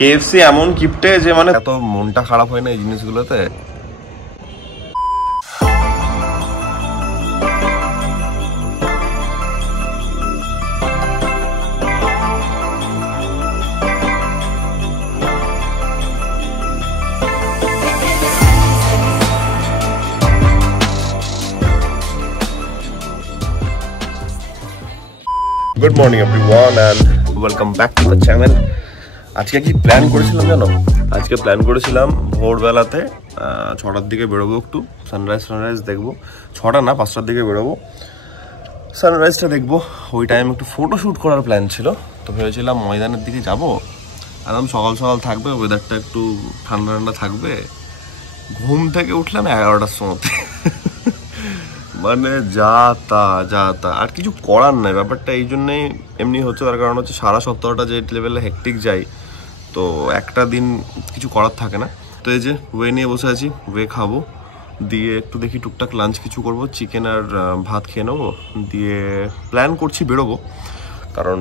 KFC এমন গিফটে যে মানে এত মনটা খারাপ হয় না এই জিনিসগুলোতে। Good morning everyone and welcome back to the channel. আজকে কি প্ল্যান করেছিলাম জানো? আজকে প্ল্যান করেছিলাম ভোরবেলাতে 6টার দিকে বেরোবো, একটু সানরাইজ দেখবো। 6টা না 5টার দিকে বেরোবো, সানরাইজটা দেখবো। ওই টাইম একটু ফটোশ্যুট করার প্ল্যান ছিল, তো ভেবেছিলাম ময়দানের দিকে যাবো। একদম সকাল সকাল থাকবে, ওয়েদারটা একটু ঠান্ডা ঠান্ডা থাকবে। ঘুম থেকে উঠলাম 11টার সময়, মানে যা তা আর কিছু করার নাই। ব্যাপারটা এই জন্যই এমনি হচ্ছে, তার কারণ হচ্ছে সারা সপ্তাহটা যে লেভেলে হেক্টিক যাই, তো একটা দিন কিছু করার থাকে না। তো এই যে ওয়ে নিয়ে বসে আছি, ওয়ে খাবো, দিয়ে একটু দেখি টুকটাক লাঞ্চ কিছু করব, চিকেন আর ভাত খেয়ে নেবো, দিয়ে প্ল্যান করছি বেরোবো। কারণ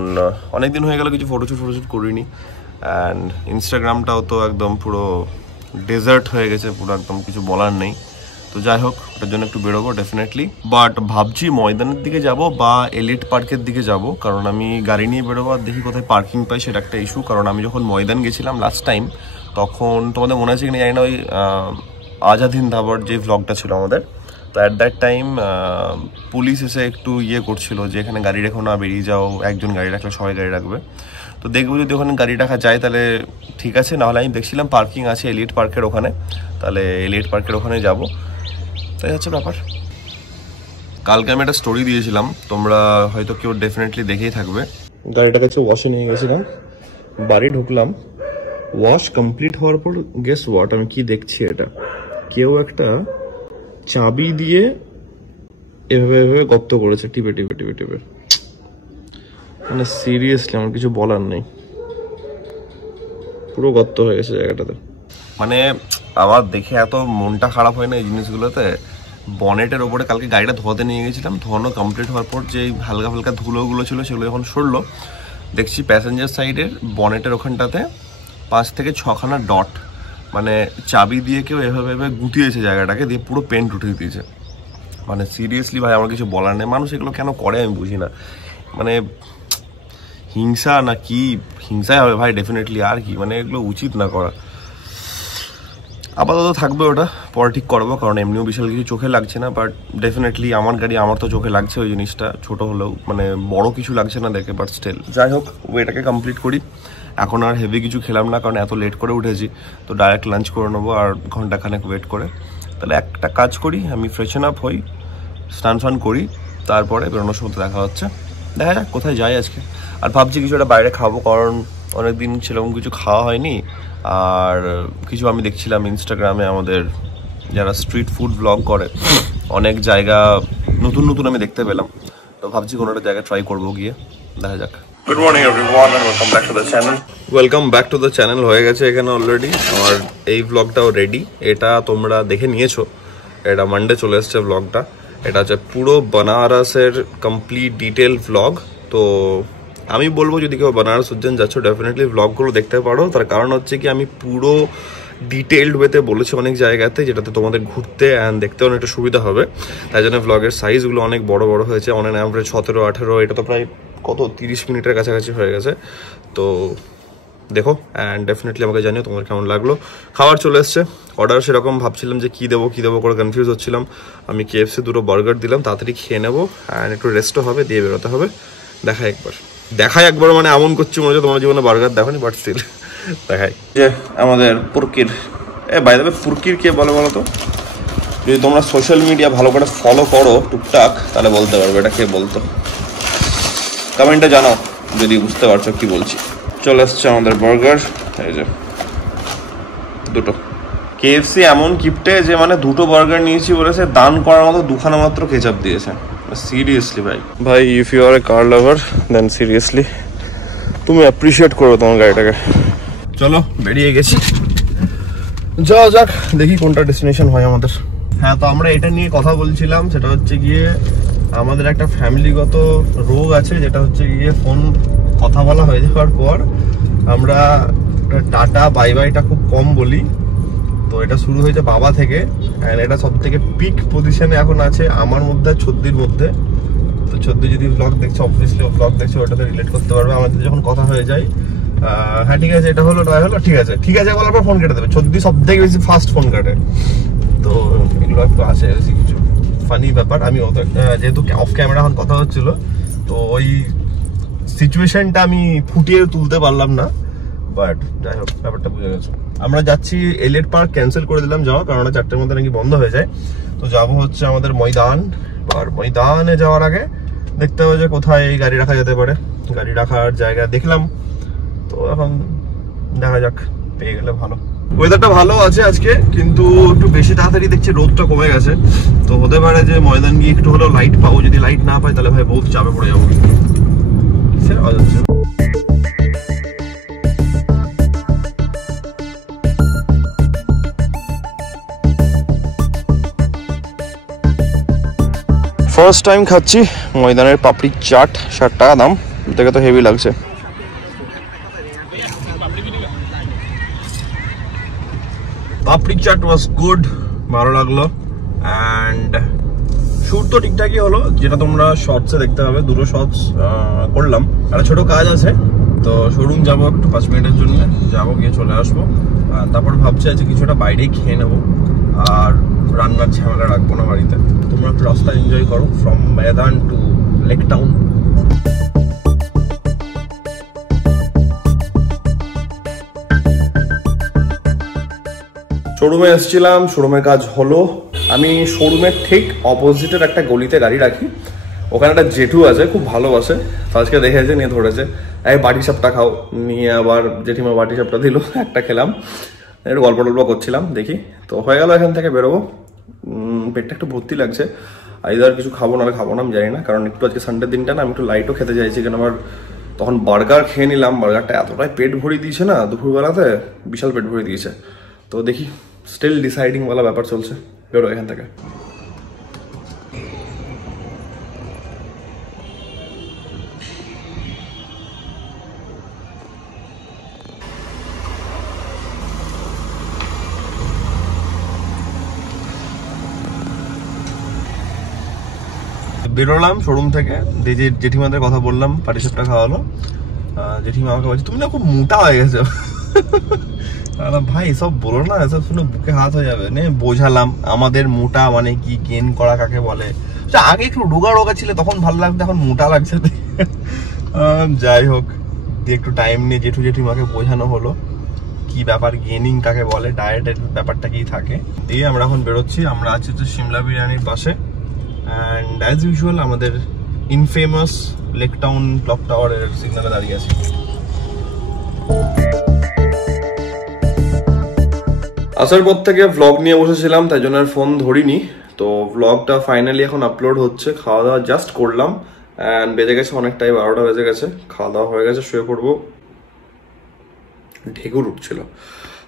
অনেক দিন হয়ে গেল কিছু ফটোশ্যুট করিনি, অ্যান্ড ইনস্টাগ্রামটাও তো একদম পুরো ডেজার্ট হয়ে গেছে, পুরো একদম কিছু বলার নেই। তো যাই হোক, ওটার জন্য একটু বেরোবো ডেফিনেটলি। বাট ভাবছি ময়দানের দিকে যাব বা এলিট পার্কের দিকে যাব, কারণ আমি গাড়ি নিয়ে বেরোবো আর দেখি কোথায় পার্কিং পাই, সেটা একটা ইস্যু। কারণ আমি যখন ময়দান গেছিলাম লাস্ট টাইম, তখন তোমাদের মনে আছে কিনা জানি না, ওই আজাদ হিন্দ ধাবার যে ভ্লগটা ছিল আমাদের, তো অ্যাট দ্যাট টাইম পুলিশ এসে একটু করছিল যে এখানে গাড়ি রেখো না, বেরিয়ে যাও, একজন গাড়ি রাখলে সবাই গাড়ি রাখবে। তো দেখবো যদি ওখানে গাড়ি রাখা যায় তাহলে ঠিক আছে, নাহলে আমি দেখছিলাম পার্কিং আছে এলিট পার্কের ওখানে, তাহলে এলিট পার্কের ওখানে যাবো। তাই হচ্ছে ব্যাপার। কালকে আমি একটা স্টোরি দিয়েছিলাম, তোমরা হয়তো কেউ ডেফিনেটলি দেখেই থাকবে। গাড়িটা কাছে ওয়াশে নিয়ে গেছিলাম, বাড়ি ঢুকলাম, ওয়াশ কমপ্লিট হওয়ার পর গেস হোয়াট, আমি কি দেখছি, এটা কেউ একটা চাবি দিয়ে এভাবে গর্ত করেছে, টিপে। মানে সিরিয়াসলি আমার কিছু বলার নেই, পুরো গর্ত হয়ে গেছে জায়গাটাতে। মানে আমার দেখে এত মনটা খারাপ হয় না এই জিনিসগুলোতে। বনেটের ওপরে কালকে গাড়িটা ধোয়াতে নিয়ে গেছিলাম, ধোয়ানো কমপ্লিট হওয়ার পর যে হালকা ধুলোগুলো ছিল সেগুলো যখন সরলো, দেখছি প্যাসেঞ্জার সাইডের বনেটের ওখানটাতে 5 থেকে 6খানা ডট, মানে চাবি দিয়ে কেউ এভাবে গুটিয়েছে জায়গাটাকে, দিয়ে পুরো পেন্ট উঠে দিয়েছে। মানে সিরিয়াসলি ভাই আমার কিছু বলার নেই। মানুষ এগুলো কেন করে আমি বুঝি না, মানে হিংসা না কি? হিংসাই হবে ভাই ডেফিনেটলি, আর কি, মানে এগুলো উচিত না করা। আপাতত থাকবে ওটা, পরে ঠিক করবো, কারণ এমনিও বিশাল কিছু চোখে লাগছে না। বাট ডেফিনেটলি আমার গাড়ি, আমার তো চোখে লাগছে ওই জিনিসটা, ছোট হলেও, মানে বড় কিছু লাগছে না দেখে, বাট স্টিল। যাই হোক, ওয়েটাকে কমপ্লিট করি। এখন আর হেভি কিছু খেলাম না, কারণ এত লেট করে উঠেছি, তো ডাইরেক্ট লাঞ্চ করে নেবো আর ঘন্টাখানেক ওয়েট করে। তাহলে একটা কাজ করি, আমি ফ্রেশন আপ হই, স্নান ফান করি, তারপরে বেরোনোর সময় দেখা হচ্ছে। দেখা যাক কোথায় যাই আজকে। আর ভাবছি কিছু একটা বাইরে খাবো, কারণ অনেকদিন সেরকম কিছু খাওয়া হয়নি। আর কিছু আমি দেখছিলাম ইনস্টাগ্রামে আমাদের যারা স্ট্রিট ফুড ব্লগ করে, অনেক জায়গা নতুন আমি দেখতে পেলাম, তো ভাবছি কোনো একটা জায়গা ট্রাই করবো গিয়ে, দেখা যাক। Good morning everyone and welcome back to the channel. Welcome back to the channel হয়ে গেছে এখানে অলরেডি। আমার এই ব্লগটাও রেডি, এটা তোমরা দেখে নিয়েছো, এটা মানডে চলে এসছে ব্লগটা। এটা হচ্ছে পুরো বানারসের কমপ্লিট ডিটেল ব্লগ। তো আমি বলবো যদি কেউ বানারস উজ্জৈন যাচ্ছ, ডেফিনেটলি ব্লগগুলো দেখতে পারো। তার কারণ হচ্ছে কি, আমি পুরো ডিটেইলড ওয়েতে বলেছি অনেক জায়গাতে, যেটাতে তোমাদের ঘুরতে অ্যান্ড দেখতে অনেকটা সুবিধা হবে। তাই জন্য ব্লগের সাইজগুলো অনেক বড় হয়েছে, অন অ্যান অ্যাভারেজ 17-18, এটা তো প্রায় 30 মিনিটের কাছাকাছি হয়ে গেছে। তো দেখো, অ্যান্ড ডেফিনেটলি আমাকে জানিও তোমার কেমন লাগলো। খাবার চলে এসছে, অর্ডার সেরকম ভাবছিলাম যে কী দেবো করে কনফিউজ হচ্ছিলাম। আমি কেএফসি 2 বার্গার দিলাম, তাড়াতাড়ি খেয়ে নেবো, অ্যান্ড একটু রেস্টও হবে, দিয়ে বেরোতে হবে। দেখাই একবার মানে এমন করছি মনে হচ্ছে তোমার জীবনে বার্গার দেখোনি, বাট স্টিল দেখাই। যে আমাদের ফুরকির, বাই দ্য ওয়ে ফুরকির কে বলো তো? যদি তোমরা সোশ্যাল মিডিয়া ভালো করে ফলো করো টুকটাক, তাহলে বলতে পারবে এটা কে বলতো, কমেন্টে জানাও যদি বুঝতে পারছো কি বলছি। চলে আসছে আমাদের বার্গার, এই যে 2টো। কেএফসি এমন গিফটে যে মানে 2টো বার্গার নিয়েছি বলেছে, দান করার মতো 2খানা মাত্র কেচাপ দিয়েছে। সিরিয়াসলি ভাই if you are a car lover then seriously তুমি অ্যাপ্রিসিয়েট করো তোমার গাড়িটাকে। চলো বেরিয়ে গেছি, যাওয়া যাক, দেখি কোনটা ডেস্টিনেশন হয় আমাদের। হ্যাঁ, তো আমরা এটা নিয়ে কথা বলছিলাম, সেটা হচ্ছে গিয়ে আমাদের একটা ফ্যামিলিগত রোগ আছে, যেটা হচ্ছে গিয়ে ফোন কথা বলা হয়ে যাওয়ার পর আমরা টাটা বাই বাইটা খুব কম বলি, তো এটা শুরু হয়েছে বাবা থেকে, অ্যান্ড এটা সব থেকে পিক পজিশনে এখন আছে আমার মধ্যে, ছদ্দির মধ্যে। তো ছদ্দি যদি ব্লগ দেখছে, অবভিয়াসলি ও ব্লগ দেখছে, ওটাতে রিলেট করতে পারবে। আমাদের যখন কথা হয়ে যায়, হ্যাঁ ঠিক আছে এটা হলো নয় হলো, ঠিক আছে ঠিক আছে বলার পর ফোন কেটে দেবে। ছদ্দি সব থেকে বেশি ফাস্ট ফোন কাটে। তো এগুলো একটু আছে বেশি কিছু ফানি ব্যাপার। আমি যেহেতু অফ ক্যামেরা এখন কথা হচ্ছিল, তো ওই সিচুয়েশনটা আমি ফুটিয়ে তুলতে পারলাম না, বাট যাই হোক ব্যাপারটা বুঝে গেছো। আমরা যাচ্ছি এলিয়েট পার্ক, ক্যান্সেল করে দিলাম যাওয়া, কারণ 4টের মধ্যে নাকি বন্ধ হয়ে যায়। তো যাবো হচ্ছে আমাদের ময়দান। আর ময়দানে যাওয়ার আগে দেখতে হবে যে কোথায় গাড়ি রাখা যেতে পারে। গাড়ি রাখার জায়গা দেখলাম, তো এখন দেখা যাক, পেয়ে গেলে ভালো। ওয়েদারটা ভালো আছে আজকে, কিন্তু একটু বেশি তাড়াতাড়ি দেখছি রোদটা কমে গেছে। তো হতে পারে যে ময়দান গিয়ে একটু হলেও লাইট পাবো, যদি লাইট না পাই তাহলে ভাই বহুত চাপে পড়ে যাবো। ফার্স্ট টাইম খাচ্ছি ময়দানের পাপড়ি চাট, 60 টাকা দাম, দেখে তো হেভি লাগছে। পাপড়ি চাট ওয়াজ গুড, ভালো লাগলো। অ্যান্ড শুট তো ঠিকঠাকই হলো, যেটা তোমরা শর্টসে দেখতে পাবে। 2টো শর্টস করলাম, একটা ছোট কাজ আছে, তো শোরুম যাবো একটু 5 মিনিটের জন্য, যাবো গিয়ে চলে আসবো। তারপর ভাবছি আছে কিছুটা বাইরেই খেয়ে নেবো, আর রান্নার ঝামেলা রাখবো না বাড়িতে। তোমরা একটু রাস্তা এনজয় করো ফ্রম ময়দান টু লেক টাউন। শোরুমে এসেছিলাম, শোরুমের কাজ হলো। আমি শোরুমের ঠিক অপোজিটের একটা গলিতে গাড়ি রাখি, ওখানে একটা জেঠু আছে, খুব ভালোবাসে। আজকে দেখেছে, নিয়ে ধরেছে এই বাটি সাপটা খাও, নিয়ে আবার জেঠিমা বাটি সাপটা দিল, একটা খেলাম, একটু গল্প টল্প করছিলাম। দেখি তো হয়ে গেল, এখান থেকে বেরোবো। পেটটা একটু ভর্তি লাগছে, আইদার কিছু খাবো না খাবো না আমি জানি না, কারণ একটু আজকে সানডের দিনটা না, আমি একটু লাইটও খেতে চাইছি। কেন আবার তখন বার্গার খেয়ে নিলাম, বার্গারটা এতটাই পেট ভরিয়ে দিয়েছে না দুপুরবেলাতে, বিশাল পেট ভরিয়ে দিয়েছে। তো দেখি, স্টিল ডিসাইডিং ওয়ালা ব্যাপার চলছে, বেরো এখান থেকে। বেরোলাম শোরুম থেকে, জেঠিমাদের কথা বললাম, পাটিসাপটা খাওয়ালো। জেঠিমা আমাকে বলছে তুমি না খুব মোটা হয়ে গেছো। ভাই এসব বলো না, এসব শুনে বুকে হাত হয়ে যাবে। নে বোঝালাম আমাদের মোটা মানে কি, গেন করা কাকে বলে। আগে একটু রোগা রোগা ছিল তখন ভালো লাগতো, এখন মোটা লাগছে। যাই হোক, একটু টাইম নিয়ে জেঠিমাকে বোঝানো হলো কি ব্যাপার, গেনিং কাকে বলে, ডায়েটের ব্যাপারটা কি থাকে। দিয়ে আমরা এখন বেরোচ্ছি। আমরা আছি হচ্ছে সিমলা বিরিয়ানির পাশে, অ্যান্ড অ্যাজ ইউজুয়াল আমাদের ইনফেমাস লেক টাউন ক্লক টাওয়ারের সিগন্যালে দাঁড়িয়ে আছি। আসার পর থেকে ভ্লগ নিয়ে বসেছিলাম, তাই জন্য আর ফোন ধরিনি। তো ভ্লগটা ফাইনালি এখন আপলোড হচ্ছে। খাওয়া দাওয়া জাস্ট করলাম, অ্যান্ড বেজে গেছে অনেকটাই, 12টা বেজে গেছে। খাওয়া দাওয়া হয়ে গেছে, শুয়ে পড়বো। ঢেকুর উঠছিল,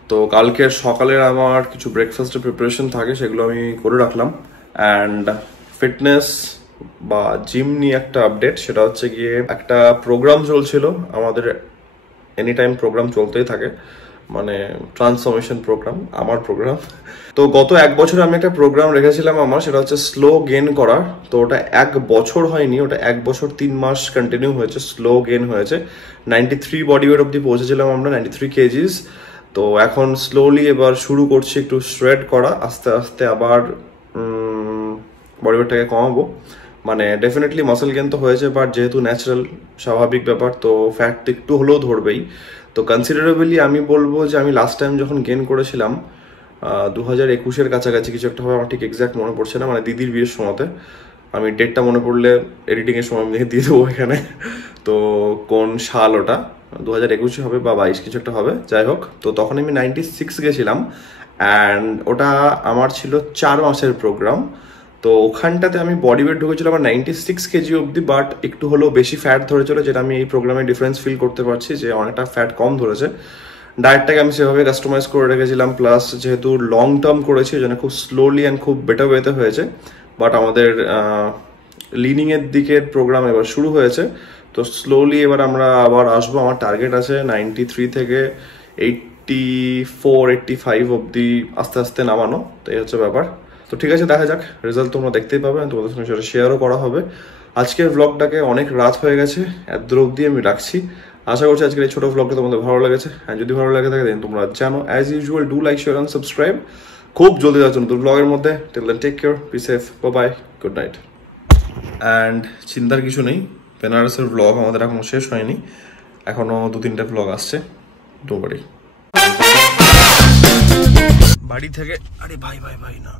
তো কালকে সকালের আমার কিছু ব্রেকফাস্টের প্রিপারেশন থাকে, সেগুলো আমি করে রাখলাম। অ্যান্ড ফিটনেস বা জিম নিয়ে একটা আপডেট, সেটা হচ্ছে গিয়ে একটা প্রোগ্রাম চলছিল আমাদের। এনি টাইম প্রোগ্রাম চলতেই থাকে, মানে ট্রান্সফরমেশন প্রোগ্রাম, আমার প্রোগ্রাম। তো গত 1 বছরে আমি একটা প্রোগ্রাম রেখেছিলাম আমার, সেটা হচ্ছে স্লো গেন করা। তো ওটা 1 বছর হয়নি, ওটা 1 বছর 3 মাস কন্টিনিউ হয়েছে, স্লো গেন হয়েছে। 93 বডি ওয়েট অব্দি পৌঁছেছিলাম আমরা, 93 কেজিস। তো এখন স্লোলি এবার শুরু করছি একটু শ্রেড করা, আস্তে আস্তে আবার বডি ওয়েটটাকে কমাবো। মানে ডেফিনেটলি মাসেল গেন তো হয়েছে, বাট যেহেতু ন্যাচারাল স্বাভাবিক ব্যাপার, তো ফ্যাট একটু হলেও ধরবেই। তো কনসিডারেবলি আমি বলবো যে আমি লাস্ট টাইম যখন গেন করেছিলাম 2021-এর কাছাকাছি কিছু একটা হবে, আমার ঠিক এক্সাক্ট মনে পড়ছে না, মানে দিদির বিয়ের সময়তে। আমি ডেটটা মনে পড়লে এডিটিংয়ের সময় আমি দিয়ে দেবো এখানে। তো কোন সাল ওটা, 2021 হবে বা 22 কিছু একটা হবে, যাই হোক। তো তখন আমি 96 গেছিলাম, অ্যান্ড ওটা আমার ছিল 4 মাসের প্রোগ্রাম। তো ওখানটাতে আমি বডি ওয়েট ঢুকেছিল আমার 96 কেজি অবধি, বাট একটু হলেও বেশি ফ্যাট ধরেছিল, যেটা আমি এই প্রোগ্রামে ডিফারেন্স ফিল করতে পারছি যে অনেকটা ফ্যাট কম ধরেছে। ডায়েটটাকে আমি সেভাবে কাস্টমাইজ করে রেখেছিলাম, প্লাস যেহেতু লং টার্ম করেছি ওই জন্য খুব স্লোলি অ্যান্ড খুব বেটার ওয়েতে হয়েছে। বাট আমাদের লিনিংয়ের দিকের প্রোগ্রাম এবার শুরু হয়েছে, তো স্লোলি এবার আমরা আবার আসবো। আমার টার্গেট আছে 93 থেকে 84-85 অব্দি আস্তে আস্তে নামানো, তো এই হচ্ছে ব্যাপার। তো ঠিক আছে, দেখা যাক, রেজাল্ট তোমরা দেখতেই পাবে, তোমাদের সঙ্গে সেটা শেয়ারও করা হবে। আজকের ব্লগটাকে অনেক রাত হয়ে গেছে, এত দূর অব্দি আমি রাখছি। আশা করছি আজকের এই ছোটো ব্লগটা তোমাদের ভালো লেগেছে, অ্যান্ড যদি ভালো লাগে থাকে দেন তোমরা জানো as usual do like, share and subscribe. খুব জলদি যাচ্ছ নতুন ব্লগের মধ্যে। Till then take care, be safe, bye, good night. And চিন্তার কিছু নেই, বেনারসের ব্লগ আমাদের এখনো শেষ হয়নি, এখনো 2-3টা ব্লগ আসছে। Don't worry. বাড়ি থেকে, আরে ভাই না